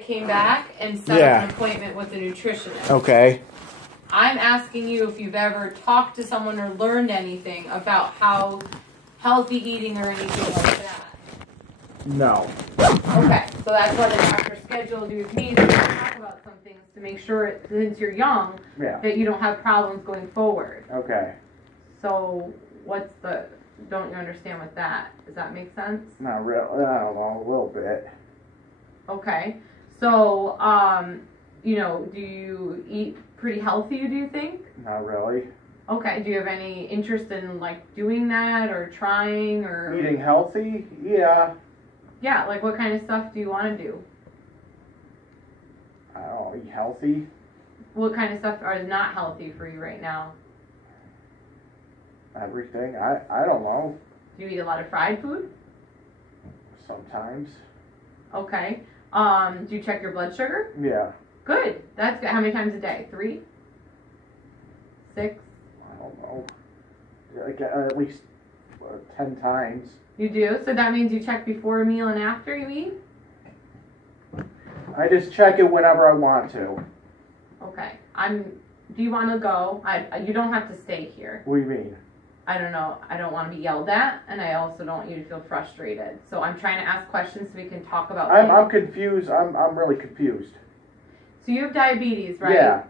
Came back and set up an appointment with a nutritionist. Okay. I'm asking you if you've ever talked to someone or learned anything about how healthy eating or anything like that. No. Okay, so that's why the doctor scheduled you with me to talk about some things to make sure, since you're young, that you don't have problems going forward. Okay. So don't you understand with that? Does that make sense? Not really. I don't know, a little bit. Okay. So, do you eat pretty healthy, do you think? Not really. Okay. Do you have any interest in, doing that or trying or... Eating healthy? Yeah. Yeah, what kind of stuff do you want to do? I don't know, eat healthy? What kind of stuff is not healthy for you right now? Everything. I don't know. Do you eat a lot of fried food? Sometimes. Okay. Do you check your blood sugar? Yeah. Good. That's good. How many times a day? 3? 6? I don't know. At least 10 times. You do? So that means you check before a meal and after you eat? I just check it whenever I want to. Okay. Do you want to go? You don't have to stay here. What do you mean? I don't know. I don't want to be yelled at, and I also don't want you to feel frustrated. So I'm trying to ask questions so we can talk about I'm confused. I'm really confused. So you have diabetes, right? Yeah.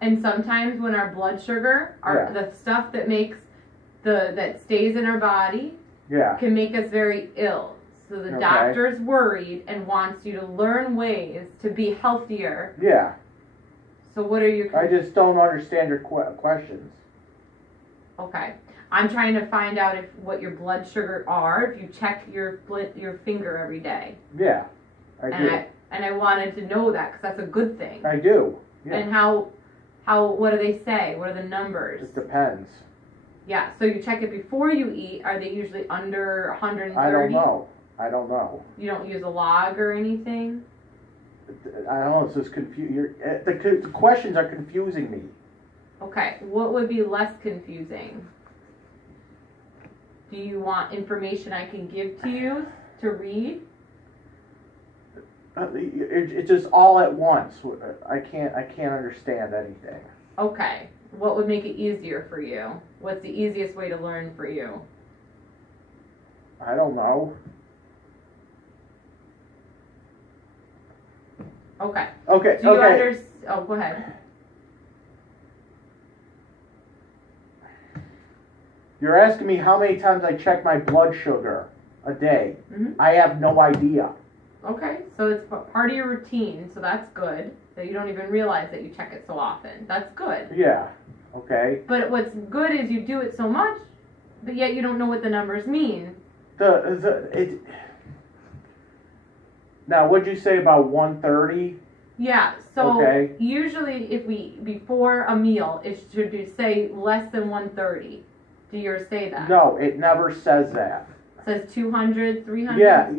And sometimes when our blood sugar, the stuff that makes that stays in our body, can make us very ill. So the doctor's worried and wants you to learn ways to be healthier. Yeah. So what are you... I just don't understand your questions. Okay. I'm trying to find out what your blood sugar are, if you check your finger every day. Yeah, I do. And I wanted to know that because that's a good thing. I do. Yeah. And what do they say? What are the numbers? It depends. Yeah, so you check it before you eat. Are they usually under 130? I don't know. You don't use a log or anything? I don't know. It's just the questions are confusing me. Okay, what would be less confusing? Do you want information I can give to you to read? It's just all at once. I can't understand anything. Okay. What would make it easier for you? What's the easiest way to learn for you? I don't know. Okay. Okay. Do you understand? Oh, go ahead. You're asking me how many times I check my blood sugar a day. Mm-hmm. I have no idea. Okay, so it's part of your routine, so that's good. That you don't even realize that you check it so often. That's good. Yeah. Okay. But what's good is you do it so much, but yet you don't know what the numbers mean. Now, what'd you say about 130? Yeah, so usually before a meal, it should say less than 130. Do yours say that? No, it never says that. It says 200, 300? Yeah.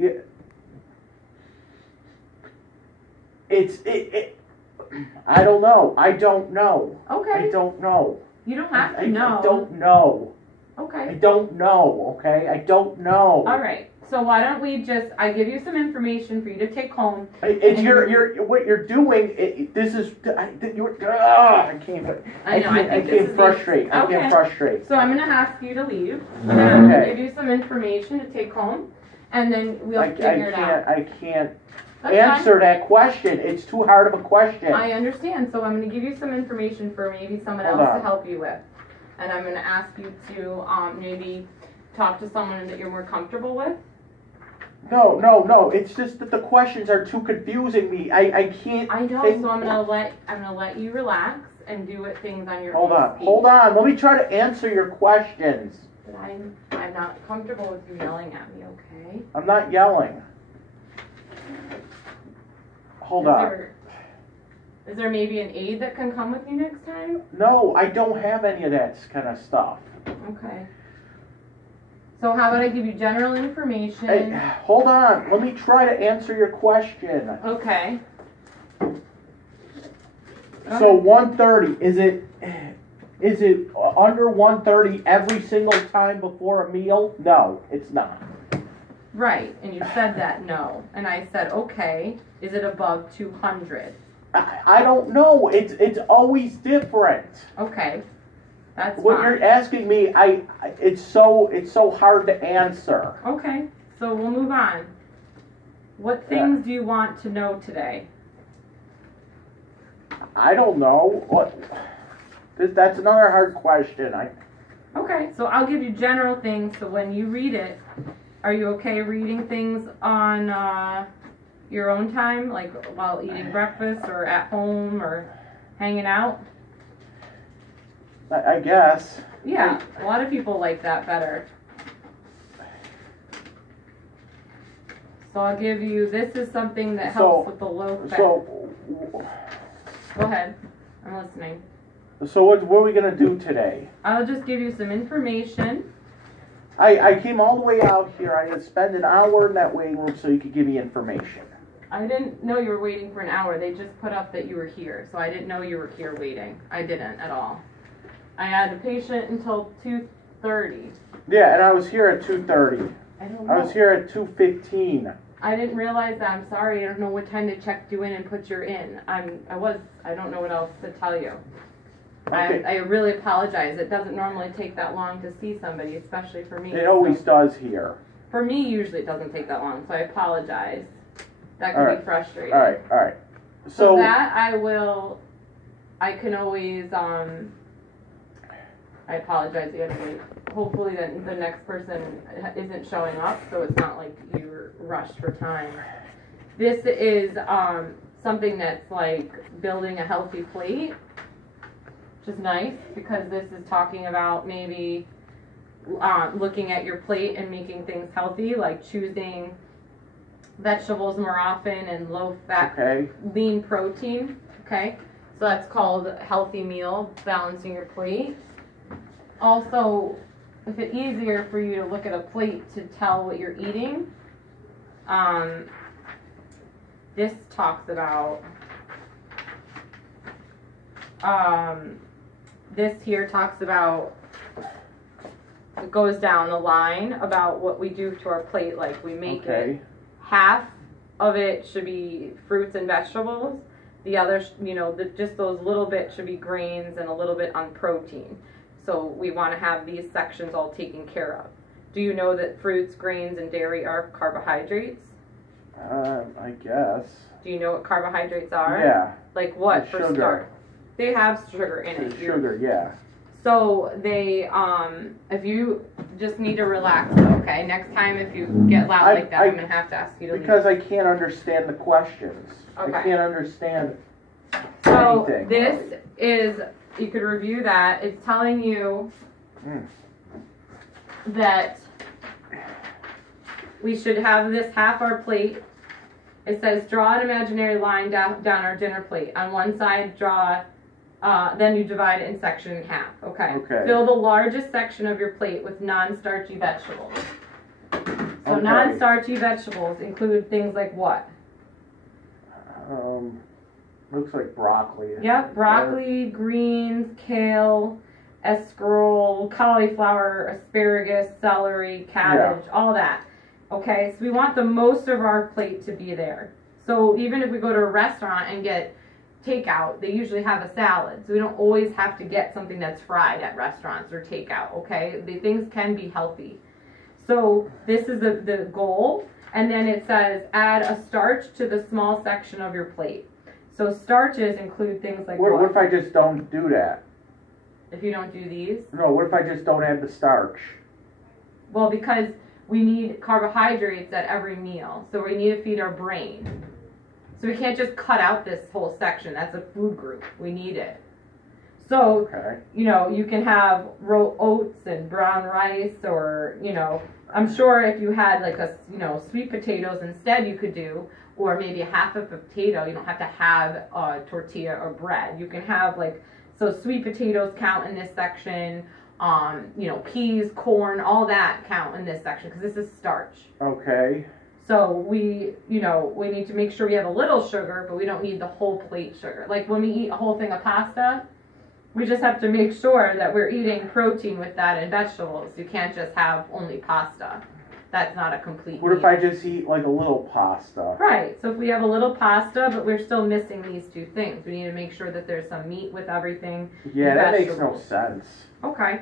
I don't know. I don't know. Okay. I don't know. You don't have to know. I don't know. Okay. I don't know, okay? I don't know. All right. So why don't we I give you some information for you to take home. What you're doing, I can't frustrate. I can't frustrate. So I'm going to ask you to leave. And I'm going to give you some information to take home. And then we'll figure it out. I can't answer that question. It's too hard of a question. I understand. So I'm going to give you some information for maybe someone else to help you with. And I'm going to ask you to maybe talk to someone that you're more comfortable with. No. It's just that the questions are too confusing me. I can't. I know. So I'm gonna let you relax and do things on your own. Hold on. Let me try to answer your questions. But I'm not comfortable with you yelling at me. Okay. I'm not yelling. Hold on. Is there maybe an aide that can come with you next time? No, I don't have any of that kind of stuff. Okay. So how about I give you general information? Hey, hold on. Let me try to answer your question. Okay. So 130, is it under 130 every single time before a meal? No, it's not. Right, and you said that no. And I said, okay, is it above 200? I don't know. It's always different. Okay, that's what fine. You're asking me. It's so hard to answer. Okay, so we'll move on. What things do you want to know today? I don't know. That's another hard question. Okay, so I'll give you general things. So when you read it, are you okay reading things on your own time, like while eating breakfast or at home or hanging out? I guess. Yeah, a lot of people like that better. So I'll give you, this is something that helps with the low fat. So, go ahead, I'm listening. So what are we going to do today? I'll just give you some information. I came all the way out here. I had to spend an hour in that waiting room so you could give me information. I didn't know you were waiting for an hour. They just put up that you were here, so I didn't know you were here waiting. I didn't at all. I had a patient until 2:30. Yeah, and I was here at 2:30. I don't know. I was here at 2:15. I didn't realize that. I'm sorry. I don't know what time they checked you in and put you in. I don't know what else to tell you. Okay. I really apologize. It doesn't normally take that long to see somebody, especially for me. It always does here. For me, usually it doesn't take that long, so I apologize. That can be frustrating. All right. So that I can always, I apologize again. Hopefully the next person isn't showing up, so it's not like you're rushed for time. This is something that's like building a healthy plate, which is nice because this is talking about maybe looking at your plate and making things healthy, like choosing vegetables more often and low fat, lean protein. Okay, so that's called a healthy meal, balancing your plate. Also, if it's easier for you to look at a plate to tell what you're eating, this talks about, this here talks about, it goes down the line about what we do to our plate, like we make it, half of it should be fruits and vegetables, the other, just those little bits should be grains and a little bit on protein. So we want to have these sections all taken care of. Do you know that fruits, grains, and dairy are carbohydrates? I guess. Do you know what carbohydrates are? Yeah. Like what for sugar. start? They have sugar in it. Sugar, yeah. So they, if you just need to relax, okay? Next time if you get loud like that, I'm going to have to ask you to leave. Because I can't understand the questions. Okay. I can't understand anything. So this is... You could review that. It's telling you that we should have this half our plate. It says draw an imaginary line down our dinner plate. On one side, draw, then you divide it in section in half. Okay. Fill the largest section of your plate with non-starchy vegetables. So non-starchy vegetables include things like what? Looks like broccoli. Yep, broccoli, greens, kale, escarole, cauliflower, asparagus, celery, cabbage, all that. Okay, so we want the most of our plate to be there. So even if we go to a restaurant and get takeout, they usually have a salad. So we don't always have to get something that's fried at restaurants or takeout, okay? The things can be healthy. So this is the goal. And then it says add a starch to the small section of your plate. So starches include things like what if I just don't do that? If you don't do these? No, what if I just don't add the starch? Well, because we need carbohydrates at every meal. So we need to feed our brain. So we can't just cut out this whole section. That's a food group. We need it. So, you can have oats and brown rice or, I'm sure if you had like sweet potatoes instead you could do, or maybe half a potato. You don't have to have a tortilla or bread. You can have so sweet potatoes count in this section. Peas, corn, all that count in this section because this is starch. Okay. So we need to make sure we have a little sugar, but we don't need the whole plate sugar. Like when we eat a whole thing of pasta, we just have to make sure that we're eating protein with that and vegetables. You can't just have only pasta. that's not a complete What meal. if I just eat like a little pasta? Right, so if we have a little pasta, but we're still missing these two things. We need to make sure that there's some meat with everything. Yeah, that makes no sense. Okay.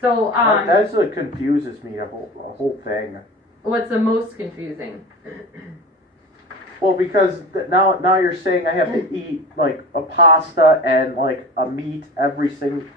So, that's what confuses me, the whole thing. What's the most confusing? Well, because now you're saying I have to eat like a pasta and like a meat every single.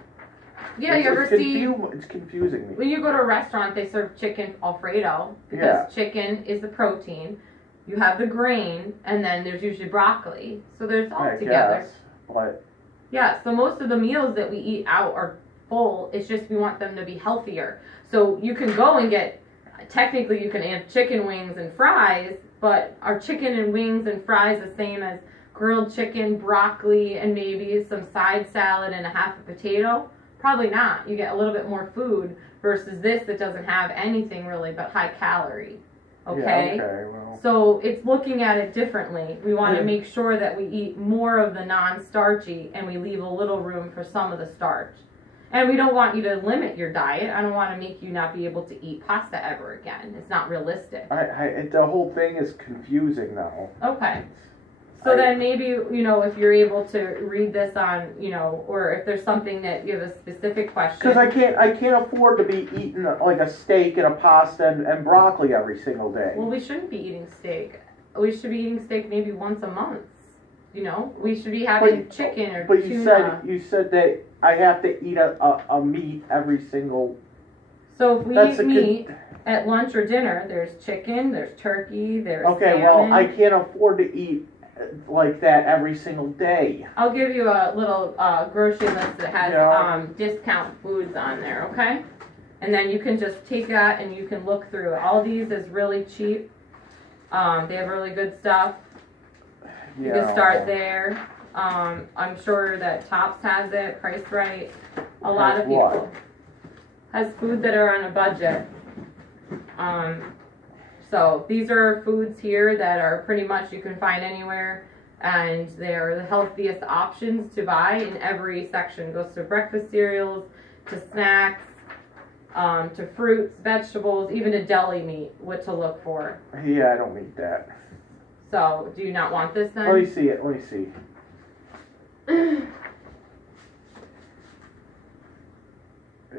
Yeah, you ever see? It's confusing me. When you go to a restaurant, they serve chicken Alfredo because chicken is the protein. You have the grain, and then there's usually broccoli. So there's all together. Guess, but yeah, so most of the meals that we eat out are full. It's just we want them to be healthier. So you can go and get. Technically, you can have chicken wings and fries, but are chicken and wings and fries the same as grilled chicken, broccoli, and maybe some side salad and a half a potato? Probably not. You get a little bit more food versus this that doesn't have anything really but high calorie. Okay? Yeah, okay, well. So it's looking at it differently. We want to make sure that we eat more of the non-starchy and we leave a little room for some of the starch. And we don't want you to limit your diet. I don't want to make you not be able to eat pasta ever again. It's not realistic. The whole thing is confusing now. Okay. So then maybe, if you're able to read this on, or if there's something that you have a specific question. Because I can't afford to be eating like a steak and a pasta and broccoli every single day. Well, we shouldn't be eating steak. We should be eating steak maybe once a month. We should be having chicken or tuna. But you said that I have to eat a meat every single. So if we eat meat at lunch or dinner, there's chicken, there's turkey, there's salmon. Well, I can't afford to eat like that every single day. I'll give you a little grocery list that has discount foods on there, okay? And then you can just take that and you can look through it. All these is really cheap. They have really good stuff. You can start there. I'm sure that Tops has it, Price Right. A lot of people has food that are on a budget. So these are foods here that are pretty much you can find anywhere, and they're the healthiest options to buy in every section. It goes to breakfast cereals, to snacks, to fruits, vegetables, even to deli meat, what to look for. Yeah, I don't need that. So, do you not want this then? Let me see it. Let me see.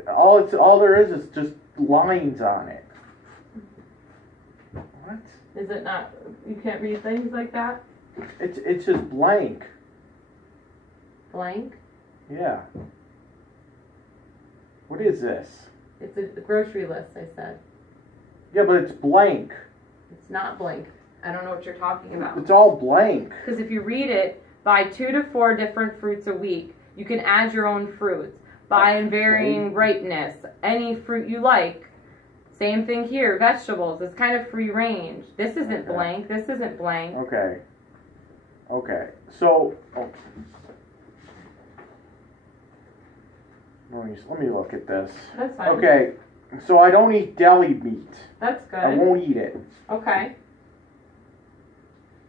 All there is just lines on it. What? Is it not? You can't read things like that? It's just blank. Blank? Yeah. What is this? It's a grocery list, I said. Yeah, but it's blank. It's not blank. I don't know what you're talking about. It's all blank. Because if you read it, buy 2 to 4 different fruits a week. You can add your own fruits. Buy in varying ripeness. Any fruit you like. Same thing here. Vegetables. It's kind of free range. This isn't blank. This isn't blank. Okay. Okay. So, let me look at this. That's fine. Okay. So I don't eat deli meat. That's good. I won't eat it. Okay.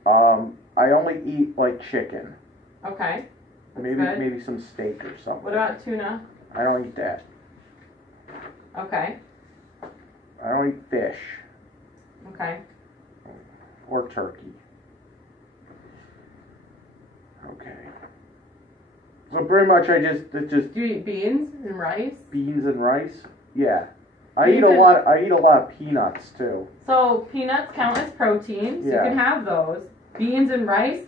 I only eat like chicken. Okay. Maybe some steak or something. What about tuna? I don't eat that. Okay. I don't eat fish. Okay. Or turkey. Okay. So pretty much Do you eat beans and rice? Beans and rice? Yeah. I eat a lot of peanuts too. So peanuts count as protein, so yeah. You can have those. Beans and rice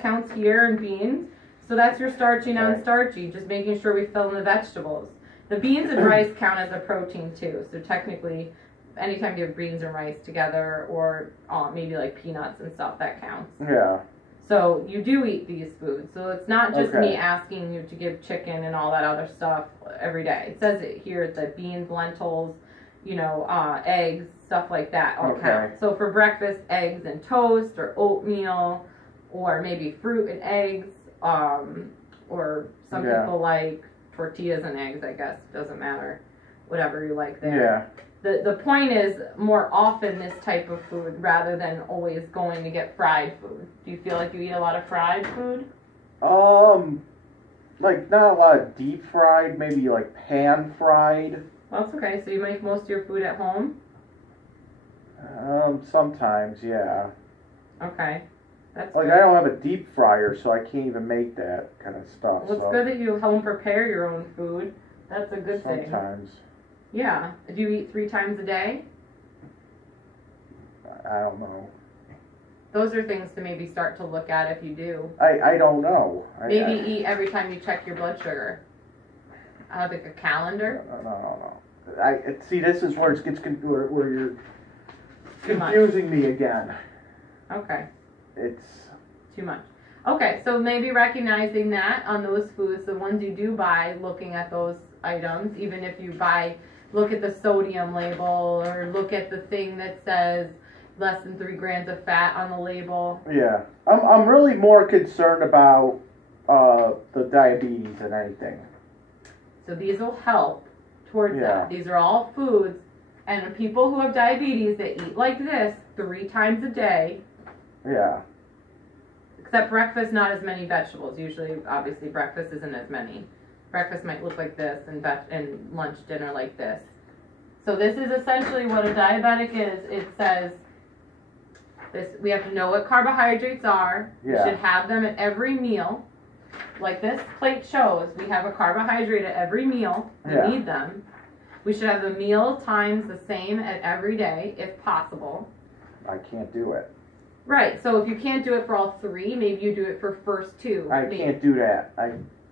counts here in beans. So that's your starchy, non-starchy, just making sure we fill in the vegetables. The beans and rice count as a protein too. So technically, anytime you have beans and rice together, or maybe like peanuts and stuff, that counts. Yeah. So you do eat these foods. So it's not just me asking you to give chicken and all that other stuff every day. It says it here that beans, lentils, eggs, stuff like that all count. So for breakfast, eggs and toast, or oatmeal, or maybe fruit and eggs, or some people like tortillas and eggs, I guess. Doesn't matter. Whatever you like there. Yeah. The point is more often this type of food rather than always going to get fried food. Do you feel like you eat a lot of fried food? Like not a lot of deep fried, maybe like pan fried. Well, that's okay. So you make most of your food at home? Sometimes, yeah. Okay. That's like good. I don't have a deep fryer, so I can't even make that kind of stuff. Well, it's good that you home prepare your own food. That's a good thing. Sometimes. Yeah. Do you eat 3 times a day? I don't know. Those are things to maybe start to look at if you do. I don't know. Maybe eat every time you check your blood sugar. Like a calendar. No. See. This is where it gets where you're confusing me again. Okay. It's too much. Okay, so maybe recognizing that on those foods, the ones you do buy, looking at those items, even if you look at the sodium label or look at the thing that says less than 3 grams of fat on the label. Yeah, I'm really more concerned about the diabetes than anything. So these will help towards that. These are all foods, and people who have diabetes that eat like this 3 times a day. Yeah. Except breakfast, not as many vegetables. Usually, obviously, breakfast isn't as many. Breakfast might look like this, and lunch, dinner like this. So this is essentially what a diabetic is. It says this. We have to know what carbohydrates are. Yeah. We should have them at every meal. Like this plate shows, we have a carbohydrate at every meal. We need them. We should have the meal times the same at every day, if possible. I can't do it. Right, so if you can't do it for all 3, maybe you do it for first 2. I can't do that.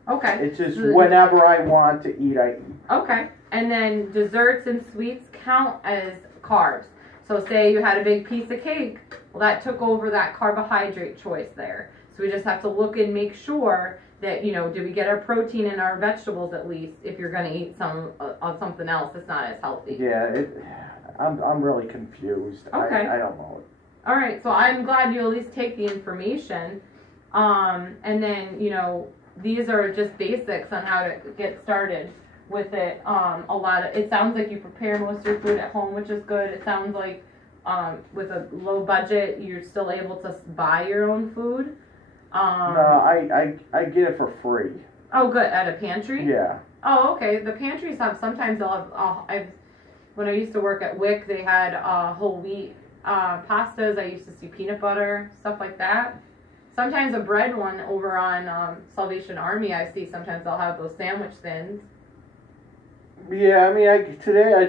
Okay. It's just whenever I want to eat, I eat. Okay, and then desserts and sweets count as carbs. So say you had a big piece of cake, well that took over that carbohydrate choice there. So we just have to look and make sure that, do we get our protein in our vegetables at least if you're going to eat something else that's not as healthy. Yeah, I'm really confused. Okay. I don't know. All right, so I'm glad you at least take the information. And then, these are just basics on how to get started with it. It sounds like you prepare most of your food at home, which is good. It sounds like with a low budget, you're still able to buy your own food. No, I get it for free. Oh, good. At a pantry? Yeah. Oh, okay. The pantries sometimes they'll have, when I used to work at WIC, they had whole wheat pastas. I used to see peanut butter, stuff like that. Sometimes a bread one over on Salvation Army, I see sometimes they'll have those sandwich thins. Yeah, I mean, today I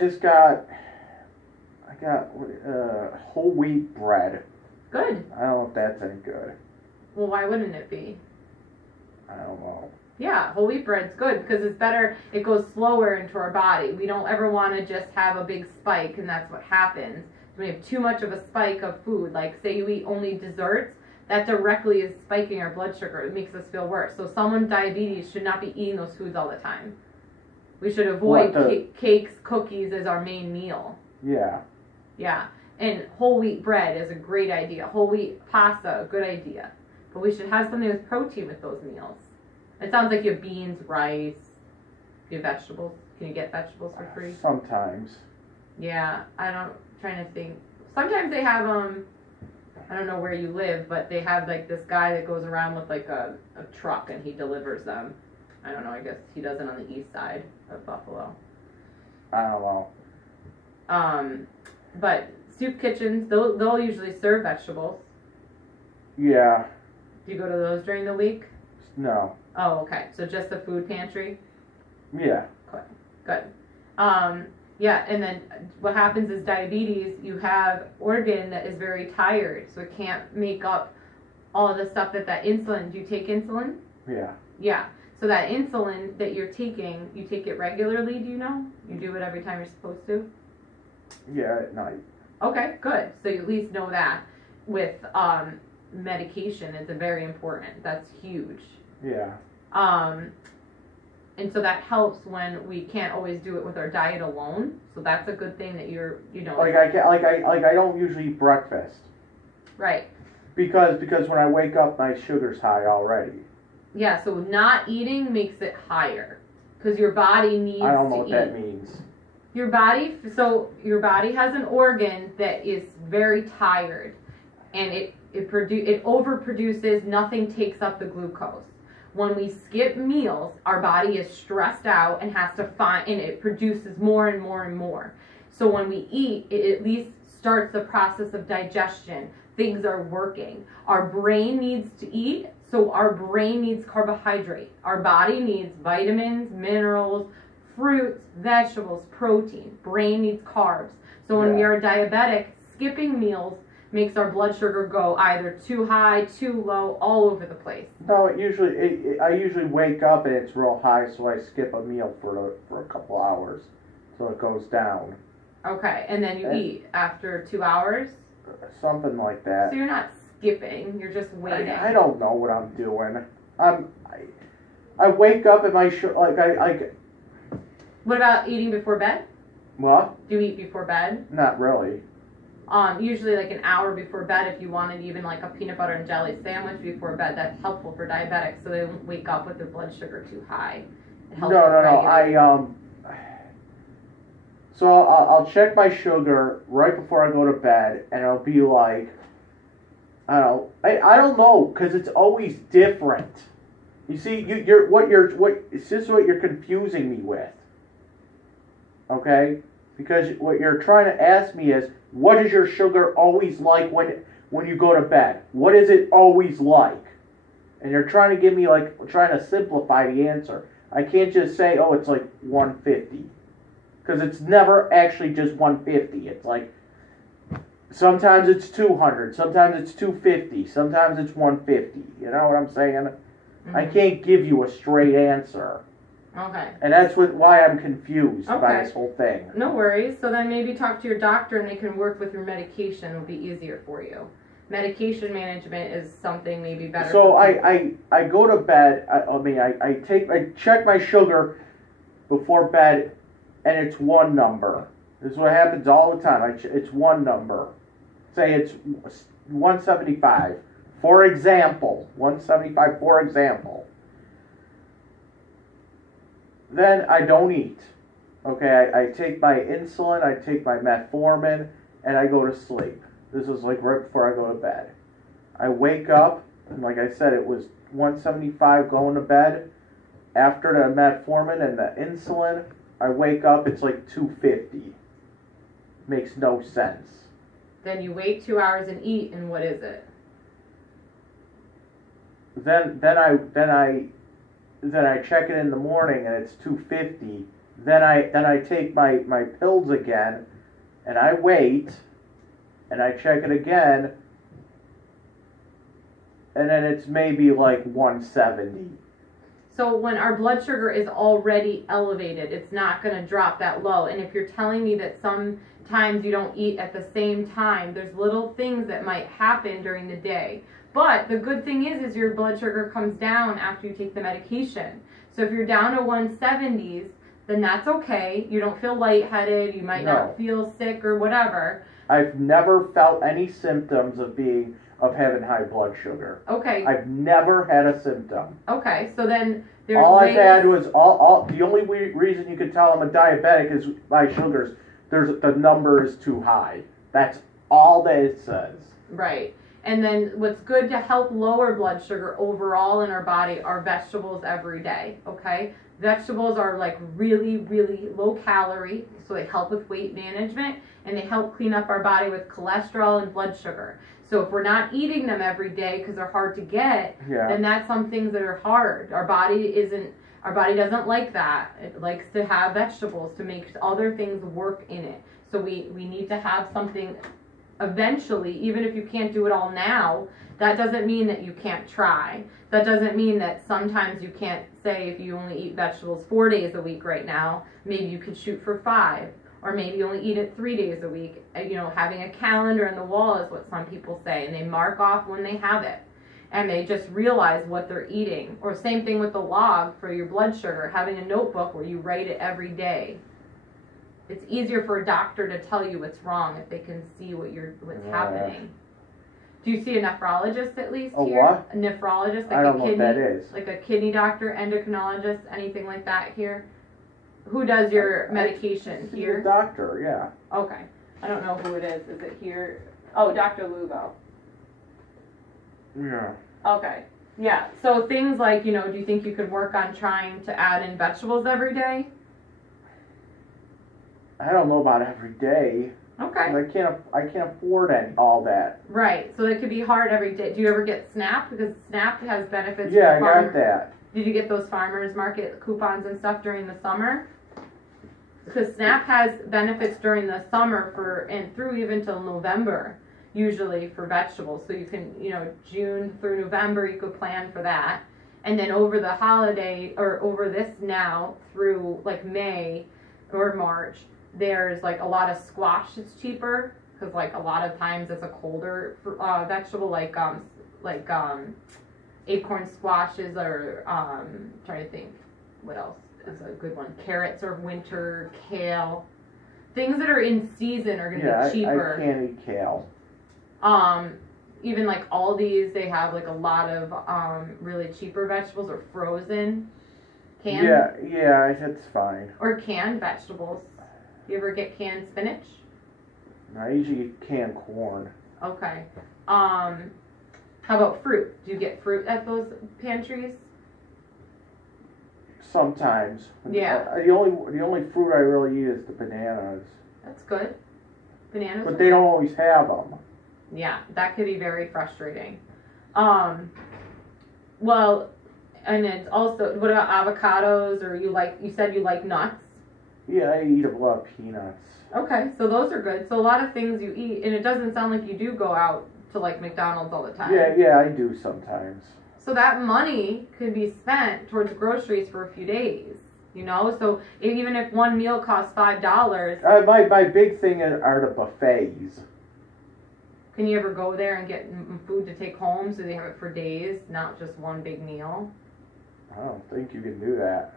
got whole wheat bread. Good. I don't know if that's any good. Well, why wouldn't it be? I don't know. Yeah, whole wheat bread's good because it's better. It goes slower into our body. We don't ever want to just have a big spike, and that's what happens. When we have too much of a spike of food, like say you eat only desserts, that directly is spiking our blood sugar. It makes us feel worse. So someone with diabetes should not be eating those foods all the time. We should avoid cakes, cookies as our main meal. Yeah. Yeah, and whole wheat bread is a great idea. Whole wheat pasta, a good idea. But we should have something with protein with those meals. It sounds like you have beans, rice, you have vegetables. Can you get vegetables for free? Sometimes. Yeah, trying to think. Sometimes they have, I don't know where you live, but they have like this guy that goes around with like a truck and he delivers them. I don't know, I guess he does it on the east side of Buffalo. I don't know. But soup kitchens, they'll usually serve vegetables. Yeah. Do you go to those during the week? No. Oh, okay. So just the food pantry? Yeah. Good. Yeah, and then what happens is diabetes, you have organ that is very tired, so it can't make up all of the stuff that insulin. Do you take insulin? Yeah. Yeah. So that insulin that you're taking, you take it regularly, do you know? You do it every time you're supposed to? Yeah, at night. Okay, good. So you at least know that. With medication, it's very important. That's huge. Yeah. And so that helps when we can't always do it with our diet alone. So that's a good thing that you're. I don't usually eat breakfast. Right. Because when I wake up, my sugar's high already. Yeah, so not eating makes it higher because your body needs to eat. I don't know what that means. Your body has an organ that is very tired, and it overproduces. Nothing takes up the glucose. When we skip meals, our body is stressed out and has to and it produces more and more and more. So when we eat, it at least starts the process of digestion. Things are working. Our brain needs to eat, so our brain needs carbohydrate. Our body needs vitamins, minerals, fruits, vegetables, protein. Brain needs carbs. So when we are diabetic, skipping meals makes our blood sugar go either too high, too low, all over the place. No, I usually wake up and it's real high, so I skip a meal for a couple hours, so it goes down. Okay, and then you eat after 2 hours? Something like that. So you're not skipping, you're just waiting. I don't know what I'm doing. I wake up and What about eating before bed? What? Do you eat before bed? Not really. Usually like an hour before bed, if you wanted even like a peanut butter and jelly sandwich before bed, that's helpful for diabetics, so they don't wake up with their blood sugar too high. No. So I'll check my sugar right before I go to bed, and it'll be like, I don't know, because it's always different. You see, this is what you're confusing me with. Okay? Because what you're trying to ask me is, what is your sugar always like when you go to bed? What is it always like? And you're trying to give me, trying to simplify the answer. I can't just say, oh, it's like 150. Because it's never actually just 150. It's like, sometimes it's 200, sometimes it's 250, sometimes it's 150. You know what I'm saying? Mm-hmm. I can't give you a straight answer. Okay. And that's why I'm confused by this whole thing. No worries. So then maybe talk to your doctor and they can work with your medication. It'll be easier for you. Medication management is something maybe better. So I go to bed. I check my sugar before bed, and it's one number. This is what happens all the time. It's one number. Say it's 175. For example, 175. For example. Then I don't eat. Okay, I take my insulin, I take my metformin, and I go to sleep. This is like right before I go to bed. I wake up, and like I said, it was 175 going to bed. After the metformin and the insulin, I wake up, it's like 250. Makes no sense. Then you wait 2 hours and eat, and what is it? Then I check it in the morning and it's 250. Then I take my pills again, and I wait, and I check it again, and then it's maybe like 170. So when our blood sugar is already elevated, it's not going to drop that low. And if you're telling me that sometimes you don't eat at the same time, there's little things that might happen during the day. But the good thing is your blood sugar comes down after you take the medication. So if you're down to 170s, then that's okay. You don't feel lightheaded. You might not feel sick or whatever. I've never felt any symptoms of having high blood sugar. Okay. I've never had a symptom. Okay, so then there's I've had was the only reason you could tell I'm a diabetic is my sugars. The number is too high. That's all that it says. Right. And then what's good to help lower blood sugar overall in our body are vegetables every day, okay? Vegetables are like really, really low calorie, so they help with weight management, and they help clean up our body with cholesterol and blood sugar. So if we're not eating them every day because they're hard to get, then that's some things that are hard. Our body doesn't like that. It likes to have vegetables to make other things work in it. So we need to have something eventually, even if you can't do it all now. That doesn't mean that you can't try. That doesn't mean that sometimes you can't say if you only eat vegetables 4 days a week right now, maybe you could shoot for 5. Or maybe you only eat it 3 days a week. You know, having a calendar on the wall is what some people say, and they mark off when they have it. And they just realize what they're eating. Or same thing with the log for your blood sugar, having a notebook where you write it every day. It's easier for a doctor to tell you what's wrong if they can see what's happening. Do you see a nephrologist at least here? What? A nephrologist, like I don't know what that is. Like a kidney doctor, endocrinologist, anything like that here? Who does your medication here? The doctor, yeah. Okay. I don't know who it is. Is it here? Oh, Dr. Lugo. Yeah. Okay. Yeah. So things like, do you think you could work on trying to add in vegetables every day? I don't know about every day. Okay. I can't afford all that. Right. So it could be hard every day. Do you ever get SNAP? Because SNAP has benefits. Yeah, I got that. Did you get those farmers market coupons and stuff during the summer? Because SNAP has benefits during the summer and through even till November, usually for vegetables. So you can, June through November, you could plan for that. And then over the holiday, or over this now through like May or March, there's like a lot of squash that's cheaper. Because like a lot of times it's a colder vegetable, like acorn squashes, or trying to think what else is a good one. Carrots are winter, kale. Things that are in season are going to be cheaper. I can't eat kale. Even like Aldi's, they have like a lot of really cheaper vegetables, or frozen, canned. Yeah, that's fine. Or canned vegetables. You ever get canned spinach? I usually get canned corn. Okay. How about fruit? Do you get fruit at those pantries? Sometimes. Yeah. The only fruit I really eat is the bananas. That's good. Bananas. But they don't always have them. Yeah, that could be very frustrating. Well, and it's also, what about avocados, or you said you like nuts? Yeah, I eat a lot of peanuts. Okay, so those are good. So a lot of things you eat, and it doesn't sound like you do go out to like McDonald's all the time. Yeah, I do sometimes. So that money could be spent towards groceries for a few days, So even if one meal costs $5. My big thing are the buffets. Can you ever go there and get food to take home so they have it for days, not just one big meal? I don't think you can do that.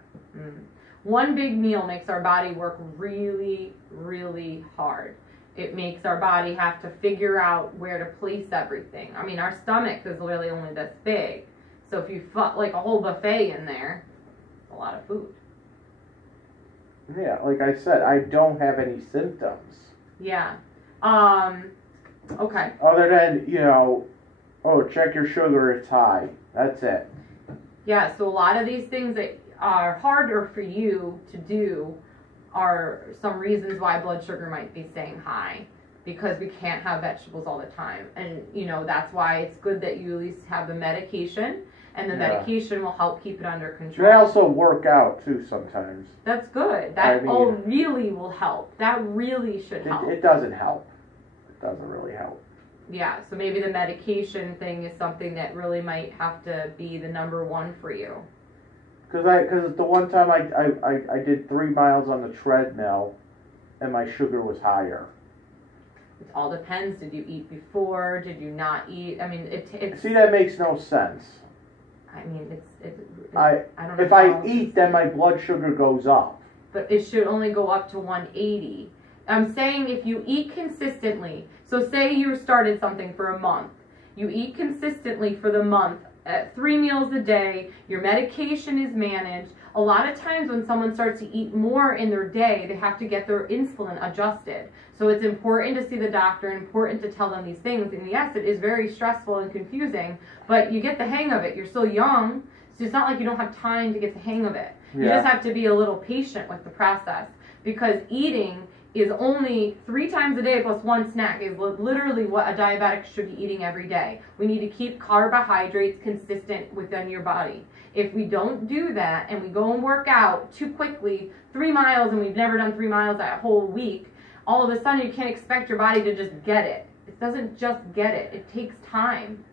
One big meal makes our body work really, really hard. It makes our body have to figure out where to place everything. I mean, our stomach is really only this big. So if you put like a whole buffet in there, it's a lot of food. Yeah, like I said, I don't have any symptoms. Yeah. Okay. Other than, check your sugar, it's high. That's it. Yeah, so a lot of these things that are harder for you to do are some reasons why blood sugar might be staying high, because we can't have vegetables all the time. And, that's why it's good that you at least have the medication, and the medication will help keep it under control. I also work out, too, sometimes. That's good. That really will help. That really should help. It doesn't help. It doesn't really help. Yeah, so maybe the medication thing is something that really might have to be the number one for you. Because the one time I did 3 miles on the treadmill, and my sugar was higher. It all depends. Did you eat before? Did you not eat? I mean, See, that makes no sense. I mean, I don't know. If I eat, then my blood sugar goes up. But it should only go up to 180. I'm saying if you eat consistently, so say you started something for a month, you eat consistently for the month, 3 meals a day, your medication is managed. A lot of times when someone starts to eat more in their day, they have to get their insulin adjusted. So it's important to see the doctor, important to tell them these things. And yes, it is very stressful and confusing, but you get the hang of it. You're still young, so it's not like you don't have time to get the hang of it. You just have to be a little patient with the process, because eating is only 3 times a day plus 1 snack is literally what a diabetic should be eating every day. We need to keep carbohydrates consistent within your body. If we don't do that and we go and work out too quickly, 3 miles, and we've never done 3 miles that whole week, all of a sudden you can't expect your body to just get it. It doesn't just get it. It takes time.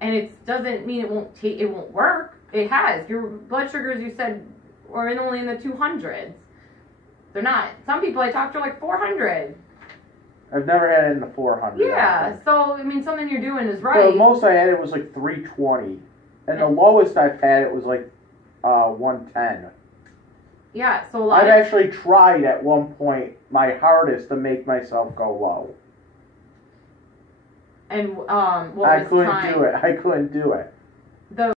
And it doesn't mean it won't work. It has. Your blood sugars, you said, are only in the 200s. They're not. Some people I talk to are like 400. I've never had it in the 400. Yeah, so, I mean, something you're doing is right. So the most I had it was like 320. And the lowest I've had it was like 110. Yeah, so I've actually tried at one point my hardest to make myself go low. And I couldn't do it.